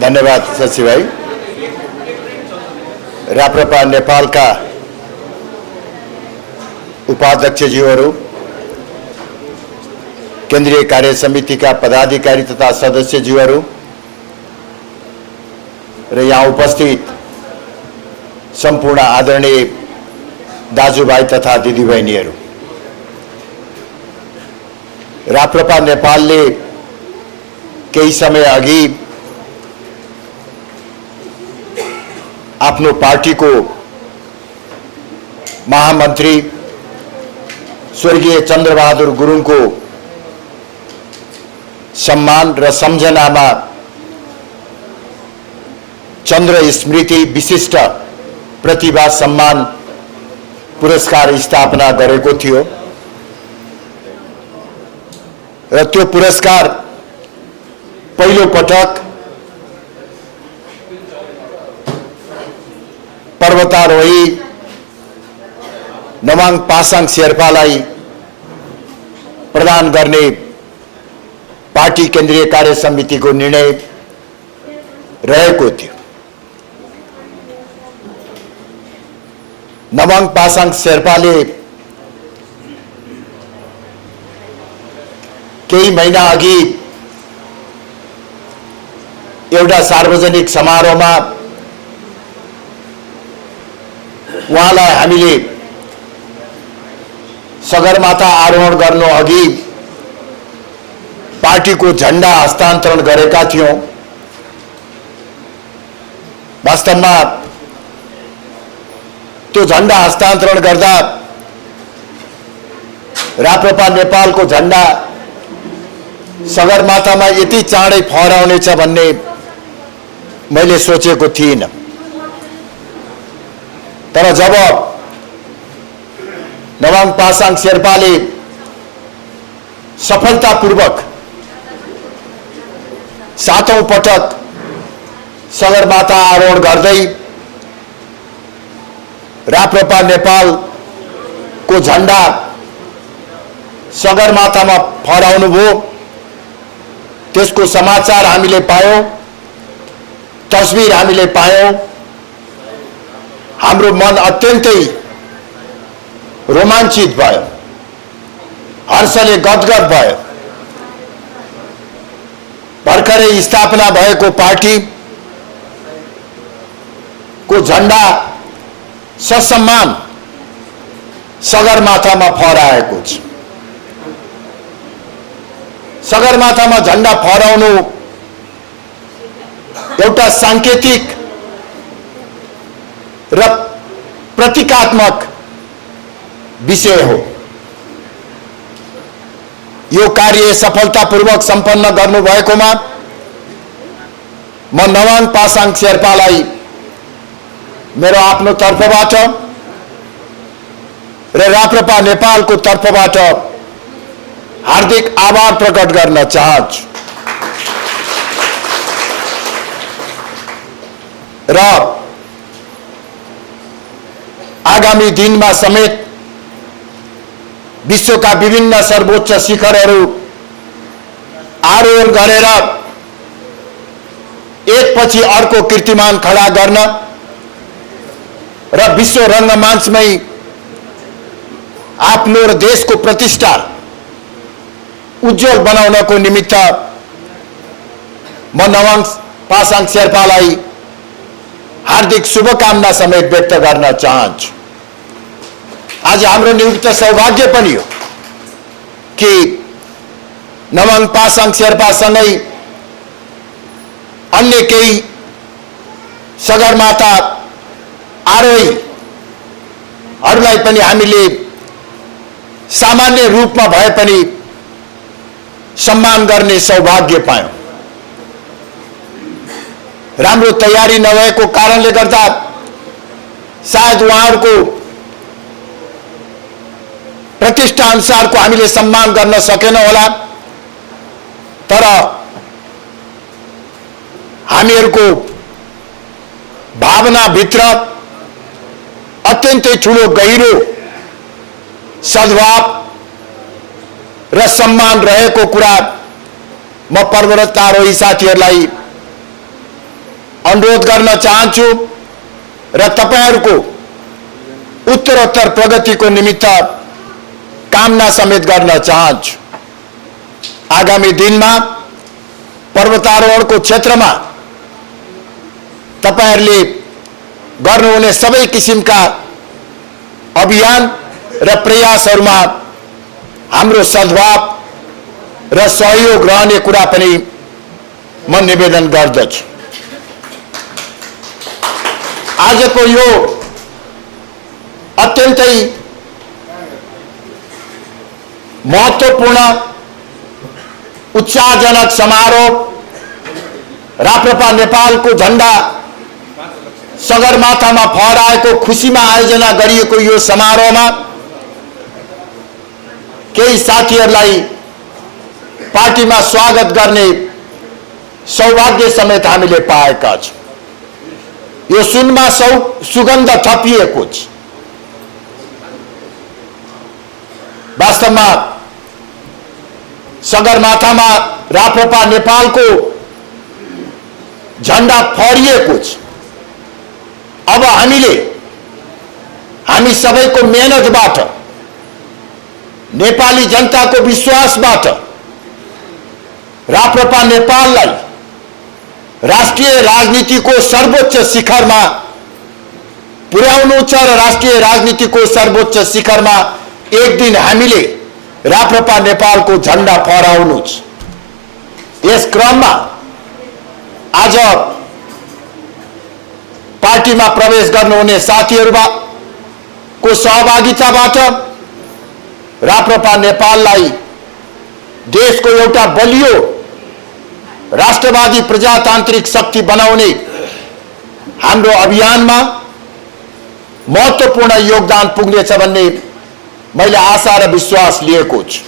धन्यवाद शशि भाई। राप्रपा नेपालका उपाध्यक्षज्यूहरू, केन्द्रीय कार्य समितिका पदाधिकारी तथा सदस्यज्यूहरू र यहाँ उपस्थित सम्पूर्ण आदरणीय दाजुभाइ तथा दिदीबहिनीहरू, राप्रपा नेपालले केही समय अघि आफ्नो पार्टीको महामन्त्री स्वर्गीय चन्द्रबहादुर गुरुङको सम्मान र सम्झनामा चन्द्र स्मृति विशिष्ट प्रतिभा सम्मान पुरस्कार स्थापना गरेको थियो र त्यो पुरस्कार पहिलो पटक पर्वतारोही नवाङ पासाङ शेर्पालाई प्रदान गर्ने पार्टी केन्द्रीय कार्य समितिको निर्णय रहेको थियो। नवाङ पासाङ शेर्पाले केही महिना अघि एउटा सार्वजनिक समारोहमा उहाँलाई हामीले सगरमाथा आरोहण गर्नु अघि पार्टीको झण्डा हस्तान्तरण गरेका थियौं। वास्तवमा त्यो झण्डा हस्तान्तरण गर्दा राप्रपा नेपालको झण्डा सगरमाथामा यति चाँडै फहराउनेछ भन्ने मैले सोचेको थिइनँ। तर जब नवाङ पासाङ शेर्पाले सफलतापूर्वक 7औं पटक सगरमाथा आरोहण गर्दै राप्रपा नेपालको झण्डा सगरमाथामा फहराउनुभयो, त्यसको समाचार हामीले पायौं, तस्बिर हामीले पायौं। हाम्रो मन अत्यन्तै रोमाञ्चित भयो, हर्षले गदगद भयो। भर्खरै स्थापना भएको पार्टी को झण्डा ससम्मान सगरमाथामा फहराएको छ। सगरमाथामा झण्डा फहराउनु एउटा सांकेतिक र प्रतीकात्मक विषय हो। यो कार्य सफलतापूर्वक सम्पन्न गर्नुभएकोमा म नवाङ पासाङ शेर्पालाई मेरो आफ्नो तर्फबाट र राप्रपा नेपालको तर्फबाट हार्दिक आभार प्रकट गर्न चाहन्छु। र आगामी दिनमा समेत विश्वका विभिन्न सर्वोच्च शिखरहरू आरोहण गरेर एकपछि अर्को कीर्तिमान खडा गर्न र विश्व रंगमञ्चमै आफ्नो र देशको प्रतिष्ठा उज्जवल बनाउनको निमित्त म नवाङ पासाङ शेर्पालाई हार्दिक शुभकामना समेत व्यक्त गर्न चाहन्छु। आज हाम्रो नियुक्त सौभाग्य पनि हो कि नवाङ पासाङ शेर्पासँगै अन्य केही सगरमाथा आरोहीहरूलाई पनि हामीले सामान्य रूपमा भए पनि सम्मान गर्ने सौभाग्य पायौं। राम्रो तयारी नभएको कारणले गर्दा सायद उहाँहरूको प्रतिष्ठा अनुसारको हामीले सम्मान गर्न सकेनौं होला, तर हामीहरूको भावनाभित्र अत्यन्तै ठूलो गहिरो सद्भाव र सम्मान रहेको कुरा म पर्वतारोही साथीहरूलाई अनुरोध गर्न चाहन्छु र तपाईहरुको उत्तरोत्तर प्रगतिको निमित्त कामना समेत गर्न चाहन्छु। आगामी दिनमा पर्वतारोहणको क्षेत्रमा तपाईहरुले गर्नुहुने सबै किसिमका अभियान र प्रयासहरुमा हाम्रो सद्भाव र सहयोग रहने कुरा पनि म निवेदन गर्दछु। आजको यो अत्यन्तै महत्त्वपूर्ण उत्साहजनक समारोह राप्रपा नेपालको झण्डा सगरमाथामा फहराएको खुशीमा आयोजना गरिएको यो समारोहमा केही साथीहरूलाई पार्टीमा स्वागत गर्ने सौभाग्य समेत हामीले पाएका छौं। यो सुनमा सुगन्ध थपिएको छ। वास्तवमा सगरमाथामा राप्रपा नेपालको झण्डा फहरिएको छ। अब हामी सबैको मेहनतबाट, नेपाली जनताको विश्वासबाट राप्रपा नेपाललाई राष्ट्रिय राजनीतिको सर्वोच्च शिखरमा पुर्याउनु छ र राष्ट्रिय राजनीतिको सर्वोच्च शिखरमा एक दिन हामीले राप्रपा नेपालको झण्डा फहराउनु छ। यस क्रममा आज पार्टीमा प्रवेश गर्नुहुने साथीहरुको सहभागिताबाट राप्रपा नेपाललाई देशको एउटा बलियो राष्ट्रवादी प्रजातान्त्रिक शक्ति बनाउने हाम्रो अभियानमा महत्त्वपूर्ण योगदान पुग्नेछ भन्ने मैले आशा र विश्वास लिएको छु।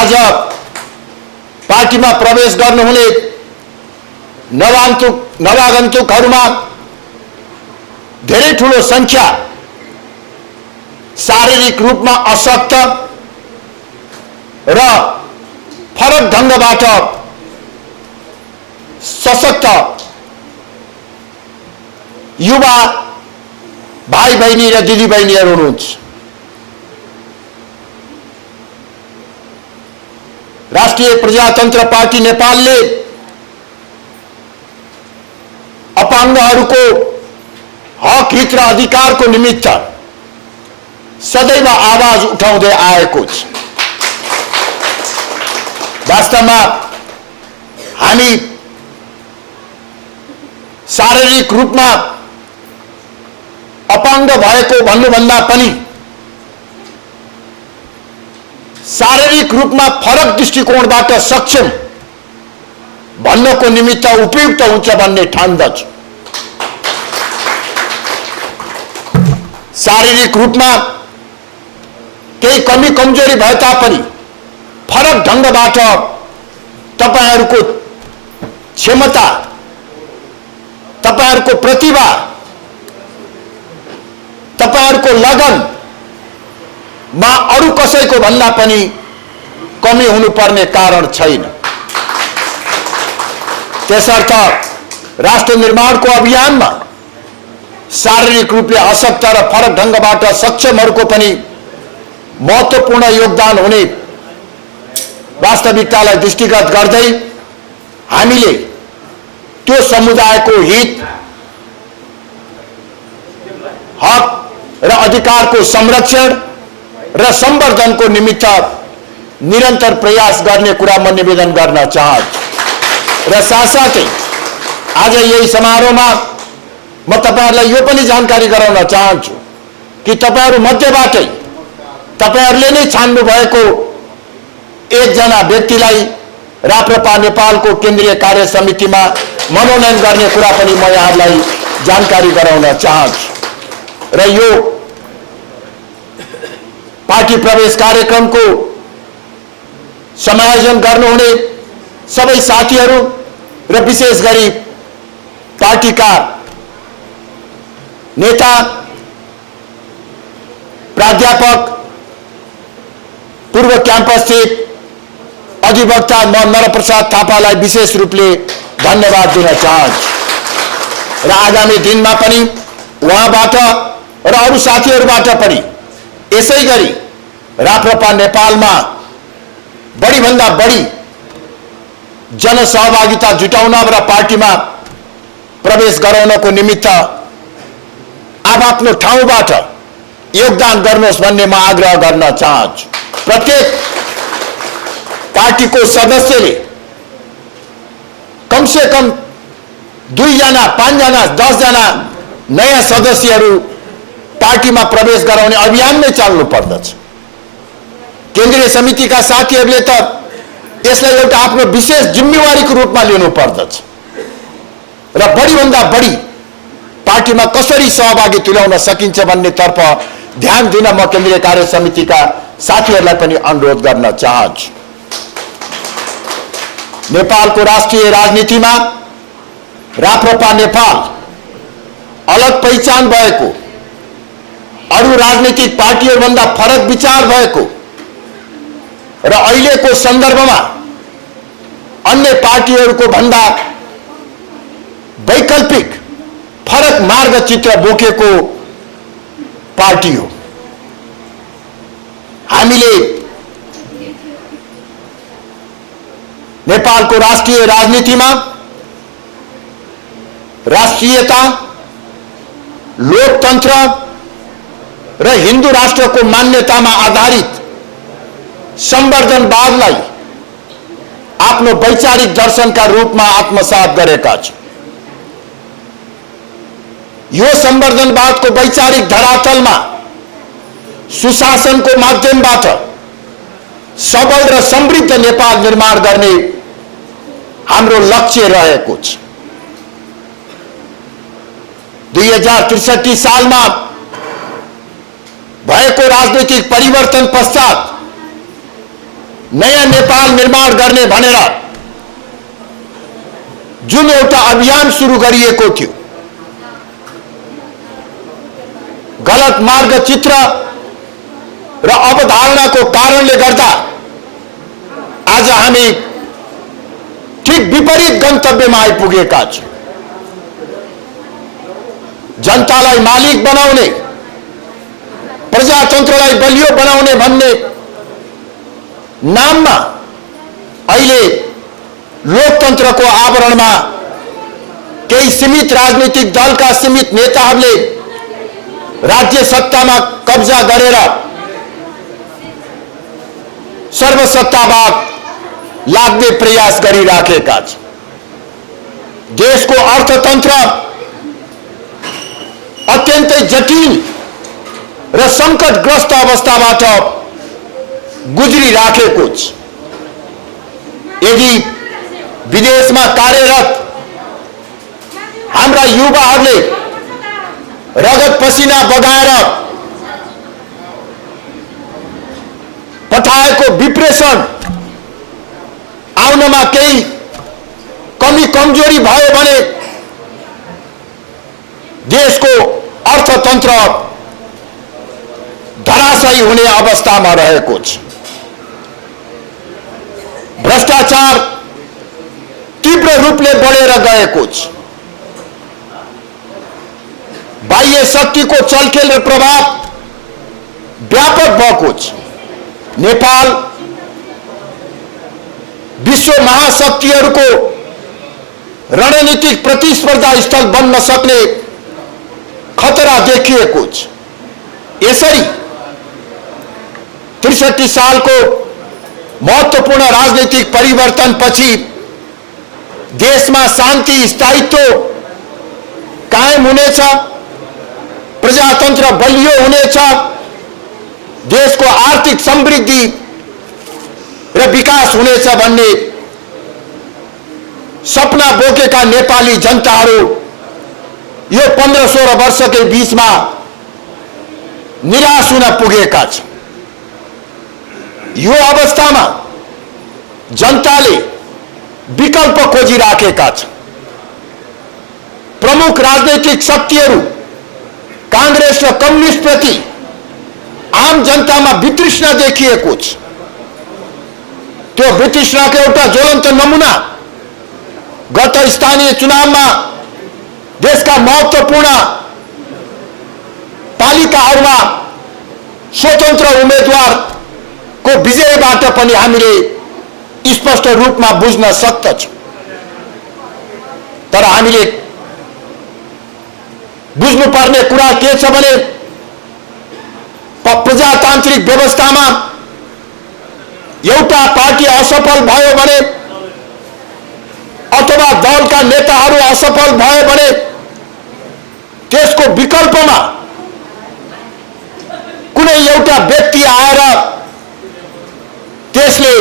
आज पार्टीमा प्रवेश गर्नुहुने नवागन्तुकहरुमा धेरै ठूलो संख्या शारीरिक रूपमा अशक्त र फरक ढंगबाट सशक्त युवा भाइ बहिनी र दिदी बहिनीहरु हुनुहुन्छ। राष्ट्रिय प्रजातन्त्र पार्टी नेपालले अपाङ्गहरुको हक हित र अधिकारको निमित्त सदैव आवाज उठाउँदै आएको छ। वास्तवमा हामी शारीरिक रूपमा अपाङ्ग भएको भन्नुभन्दा पनि शारीरिक रूपमा फरक दृष्टिकोणबाट सक्षम भन्नको निमित्त उपयुक्त हुन्छ भन्ने ठान्दछु। शारीरिक रूपमा केही कमी कमजोरी भए तापनि फरक ढंगबाट तपाईहरुको क्षमता, तपाईहरुको प्रतिभा, तपाईहरुको लगन मा अरु कसैको भन्दा पनि कमी हुनुपर्ने कारण छैन। त्यसर्थ राष्ट्र निर्माणको अभियानमा शारीरिक रूपले अशक्त र फरक ढंगबाट सक्षमहरुको पनि महत्त्वपूर्ण योगदान हुने वास्तविकतालाई दृष्टिगत गर्दै हामीले त्यो समुदायको हित, हक र अधिकारको संरक्षण र संवर्धनको निमित्त निरन्तर प्रयास गर्ने कुरा म निवेदन गर्न चाहन्छु। र साथसाथै आज यही समारोहमा म तपाईहरुलाई यो पनि जानकारी गराउन चाहन्छु कि तपाईहरु मध्येबाटै तपाईहरुले नै छान्नु भएको एकजना व्यक्तिलाई राप्रपा नेपालको केन्द्रीय कार्य समितिमा मनोनयन गर्ने कुरा पनि म यहाँलाई जानकारी गराउन चाहन्छु। र यो पार्टी प्रवेश कार्यक्रमको समायोजन गर्नुहुने सबै साथीहरु र विशेष गरी पार्टीका नेता, प्राध्यापक, पूर्व क्याम्पस स्थित अधिवक्ता म नरप्रसाद थापालाई विशेष रूपले धन्यवाद दिन चाहन्छु र आगामी दिनमा पनि उहाँबाट र अरू साथीहरूबाट पनि यसै गरी राप्रपा नेपालमा बढीभन्दा बढी जनसहभागिता जुटाउन र पार्टीमा प्रवेश गराउनको निमित्त आफ्नो ठाउँबाट योगदान गर्नुहोस् भन्ने म आग्रह गर्न चाहन्छु। प्रत्येक पार्टीको सदस्यले कम से कम 2 जना, 5 जना, 10 जना नयाँ सदस्यहरू पार्टीमा प्रवेश गराउने अभियानमै चाल्नु पर्दछ। केन्द्रीय समितिका साथीहरूले त यसलाई एउटा आफ्नो विशेष जिम्मेवारीको रूपमा लिनु पर्दछ र बढीभन्दा बढी पार्टीमा कसरी सहभागी तुल्याउन सकिन्छ भन्नेतर्फ ध्यान दिन म केन्द्रीय कार्य समितिका साथीहरूलाई पनि अनुरोध गर्न चाहन्छु। नेपालको राष्ट्रिय राजनीतिमा राप्रपा नेपाल अलग पहिचान भएको, अरू राजनीतिक पार्टीहरूभन्दा फरक विचार भएको र अहिलेको सन्दर्भमा अन्य पार्टीहरूको भन्दा वैकल्पिक फरक मार्गचित्र बोकेको पार्टी हो। हामीले नेपालको राष्ट्रिय राजनीतिमा राष्ट्रियता, लोकतन्त्र र हिन्दू राष्ट्रको मान्यतामा आधारित संवर्धनवादलाई आफ्नो वैचारिक दर्शनका रूपमा आत्मसात गरेका छौं। यो संवर्धनवादको वैचारिक धरातलमा सुशासनको माध्यमबाट सबल र समृद्ध नेपाल निर्माण गर्ने हाम्रो लक्ष्य रहेको छ। 2063 सालमा भएको राजनीतिक परिवर्तन पश्चात नयाँ नेपाल निर्माण गर्ने भनेर जुन एउटा अभियान सुरु गरिएको थियो, गलत मार्गचित्र र अवधारणाको कारणले गर्दा आज हामी ठीक विपरीत गन्तव्यमा आइपुगेका छौं। जनतालाई मालिक बनाउने, प्रजातन्त्रलाई बलियो बनाउने भन्ने नाममा अहिले लोकतन्त्रको आवरणमा केही सीमित राजनीतिक दलका सीमित नेताहरूले राज्य सत्तामा कब्जा गरेर सर्वसत्तावाद लाग्ने प्रयास गरिराखेका छन्। देशको अर्थतन्त्र अत्यन्तै जटिल र संकटग्रस्त अवस्थाबाट गुज्रिराखेको छ। यदि विदेशमा कार्यरत हाम्रा युवाहरूले रगत पसिना बगाएर पठाएको विप्रेषण आउनमा केही कमी कमजोरी भयो भने देशको अर्थतन्त्र धराशायी हुने अवस्थामा रहेको छ। भ्रष्टाचार तीव्र रूपले बढेर गएको छ। बाह्य शक्तिको चलखेल र प्रभाव व्यापक भएको छ। नेपाल विश्व महाशक्तिहरूको रणनीतिक प्रतिस्पर्धा स्थल बन्न सक्ने खतरा देखिएको छ। यसरी 63 सालको महत्त्वपूर्ण राजनीतिक परिवर्तन पछि देशमा शान्ति, स्थायित्व कायम हुनेछ, प्रजातन्त्र बलियो हुनेछ, देशको आर्थिक समृद्धि र विकास हुनेछ भन्ने सपना बोकेका नेपाली जनताहरू यो 15-16 वर्षकै बीचमा निराश हुन पुगेका छन्। यो अवस्थामा जनताले विकल्प खोजिराखेका छन्। प्रमुख राजनैतिक शक्तिहरू कांग्रेस र कम्युनिस्ट प्रति आम जनतामा वितृष्णा देखिएको छ। त्यो वितृष्णाको एउटा ज्वलन्त नमुना गत स्थानीय चुनावमा देशका महत्त्वपूर्ण पालिकाहरूमा स्वतन्त्र उम्मेदवारको विजयबाट पनि हामीले स्पष्ट रूपमा बुझ्न सक्दछौँ। तर हामीले बुझ्नुपर्ने कुरा के छ भने प्रजातान्त्रिक व्यवस्थामा एउटा पार्टी असफल भयो भने अथवा दलका नेताहरू असफल भयो भने त्यसको विकल्पमा कुनै एउटा व्यक्ति आएर त्यसले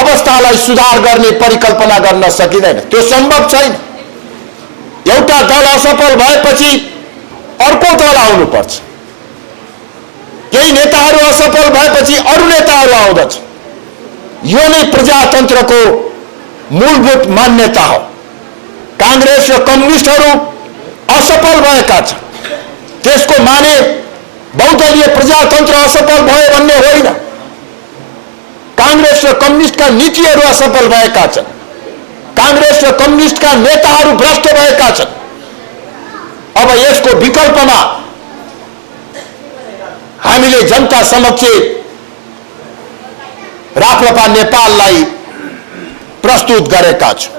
अवस्थालाई सुधार गर्ने परिकल्पना गर्न सकिँदैन। त्यो सम्भव छैन। एउटा दल असफल भएपछि अर्को दल आउनुपर्छ। केही नेताहरू असफल भएपछि अरू नेताहरू आउँदछ। यो नै प्रजातन्त्रको मूलभूत मान्यता हो। कांग्रेस र कम्युनिस्टहरू असफल भएका छन्, त्यसको माने बहुदलीय प्रजातन्त्र असफल भयो भन्ने होइन। कांग्रेस र कम्युनिस्टका नीतिहरू असफल भएका छन्। कांग्रेस र कम्युनिस्टका नेताहरू भ्रष्ट भएका छन्। अब यसको विकल्पमा हामीले जनता समक्ष राप्रपा नेपाललाई प्रस्तुत गरेका छौं।